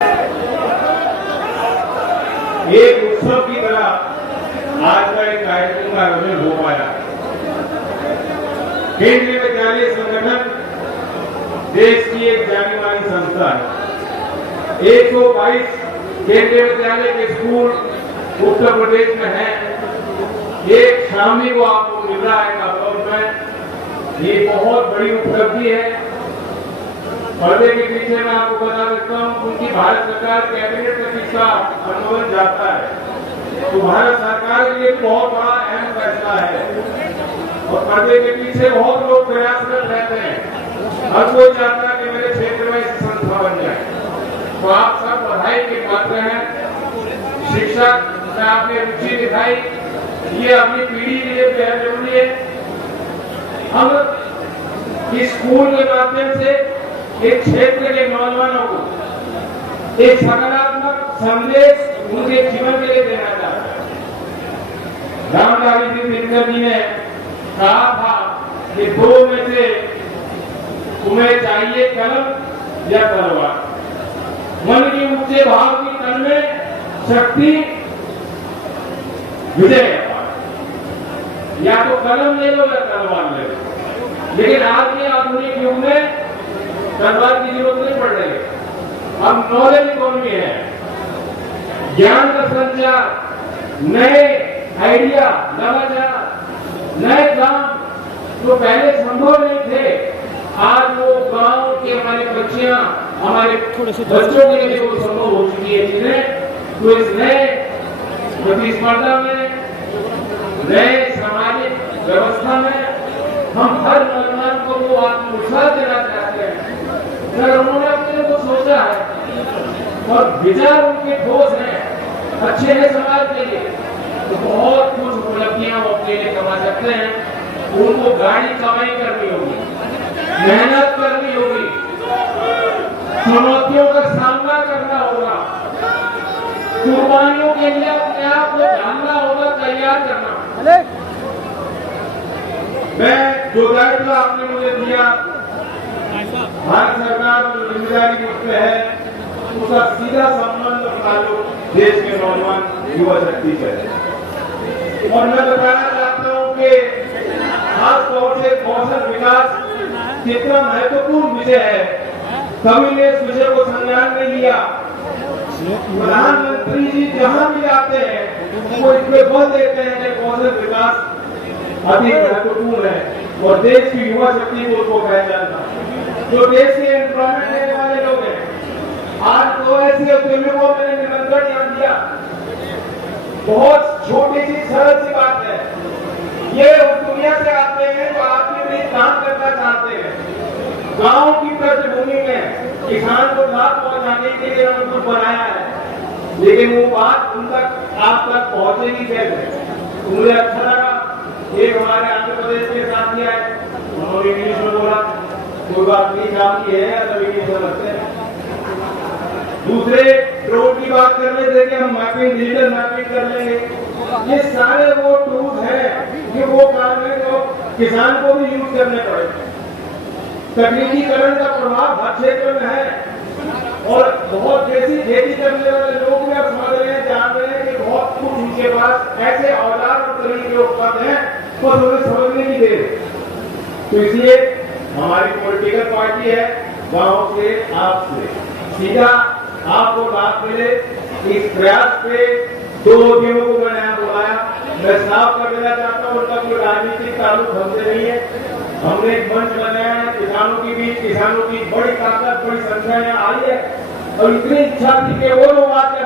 एक उत्सव की तरह आज का एक कार्यक्रम का आयोजन हो पाया। केंद्रीय विद्यालय संगठन देश की एक जानी मानी संस्था है। 122 केंद्रीय विद्यालय के स्कूल उत्तर प्रदेश में है। एक शामी को आपको मिल रहा है कानपुर में, ये बहुत बड़ी उपलब्धि है। पर्दे के पीछे मैं आपको बता सकता हूँ, उनकी भारत सरकार कैबिनेट में इसका अनुमोदन जाता है, तो भारत सरकार के लिए बहुत बड़ा अहम फैसला है। और पर्दे के पीछे बहुत लोग प्रयासरत रहते हैं, हर कोई चाहता है कि मेरे क्षेत्र में ऐसी संस्था बन जाए। तो आप सब बधाई के पात्र हैं। शिक्षक में आपने रुचि दिखाई, ये अपनी पीढ़ी के लिए बेहद जरूरी है। हम इस स्कूल के माध्यम से एक क्षेत्र के नौजवानों को एक सकारात्मक संदेश उनके जीवन के लिए देना चाहते हैं। रामलाल जी दिनकर जी ने कहा था कि दो में से तुम्हें चाहिए कलम या तलवार। मन की ऊंचे भाव की तल में शक्ति विजय, या तो कलम ले लो या तलवार ले लो। लेकिन आज के आधुनिक युग में तलवार की जरूरत नहीं पड़ रही है। अब नॉलेज इकोनॉमी है, ज्ञान का संचार, नए आइडिया, नवाचार, नए काम जो पहले संभव नहीं थे, आज वो गांव के हमारे बच्चियां, हमारे बच्चों के लिए वो संभव हो चुकी है चीजें। तो इस नए प्रतिस्पर्धा में, नए सामाजिक व्यवस्था में हम हर नौजवान को वो आत्मविश्वास देना चाहते हैं। अगर उन्होंने अपने को सोचा है और विचार उनके ठोस हैं, अच्छे हैं समाज के लिए, तो बहुत कुछ उपलब्धियां वो अपने लिए कमा सकते हैं। उनको गाड़ी कमाई करनी होगी, मेहनत करनी होगी, चुनौतियों का सामना करना होगा, कुर्बानियों के लिए अपने आप को जानना होगा, तैयार करना। मैं जो दायित्व आपने मुझे दिया, भारत सरकार जो जिम्मेदारी मुझ पे है, उसका सीधा संबंध ताल्लुक देश के नौजवान युवा शक्ति से है। और मैं बताना चाहता हूँ कि खास तौर से कौशल विकास कितना महत्वपूर्ण विषय है। कभी ने इस विषय को संज्ञान में लिया। प्रधानमंत्री जी जहां भी आते हैं वो इसमें बल देते हैं कि कौशल विकास अधिक महत्वपूर्ण है और देश की युवा शक्ति को उसको पहचानना। जो देश के एम्प्लॉयमेंट देने वाले लोग हैं, आज तो ऐसे उद्यमियों को मैंने निमंत्रण यहाँ दिया। बहुत छोटी सी सरल सी बात है, ये उस दुनिया से आते हैं जो आपके लिए काम करना चाहते हैं। गांव की पृष्ठभूमि में किसान को लाभ पहुंचाने के लिए उनको बनाया है, लेकिन वो बात उन तक आप तक पहुंचेगी कैसे? तो मुझे अच्छा लगा, एक हमारे आंध्र प्रदेश के साथी आए, उन्होंने इंग्लिश में बोला, कोई बात नहीं, काम की है, सब इंग्लिश समझते हैं। दूसरे ड्रोन की बात कर रहे थे कि हम मैपिंग, डिजिटल मैपिंग कर लेंगे। ये सारे वो टूल्स हैं, ये वो काम है जो किसान को भी यूज करने पड़ेंगे। तकनीकीकरण का प्रभाव हर क्षेत्र में है और बहुत देसी खेती करने वाले लोग भी अब समझ रहे हैं, जान रहे हैं कि बहुत कुछ उनके पास ऐसे औजार और तरीके उपलब्ध हैं, बस उन्हें समझने की देर। तो इसलिए हमारी पॉलिटिकल पार्टी है, गांव से आपसे सीधा आपको लाभ मिले, इस प्रयास पे दो उद्यमों को मैंने यहाँ बुलाया। मैं साफ कर देना चाहता हूँ, उनका कोई राजनीतिक ताल्लुक हमसे नहीं है। हमने एक मंच बनाया है किसानों के बीच, किसानों की बड़ी ताकत, बड़ी संख्या यहाँ आई है और इतनी इच्छा थी कि वो लोग आकर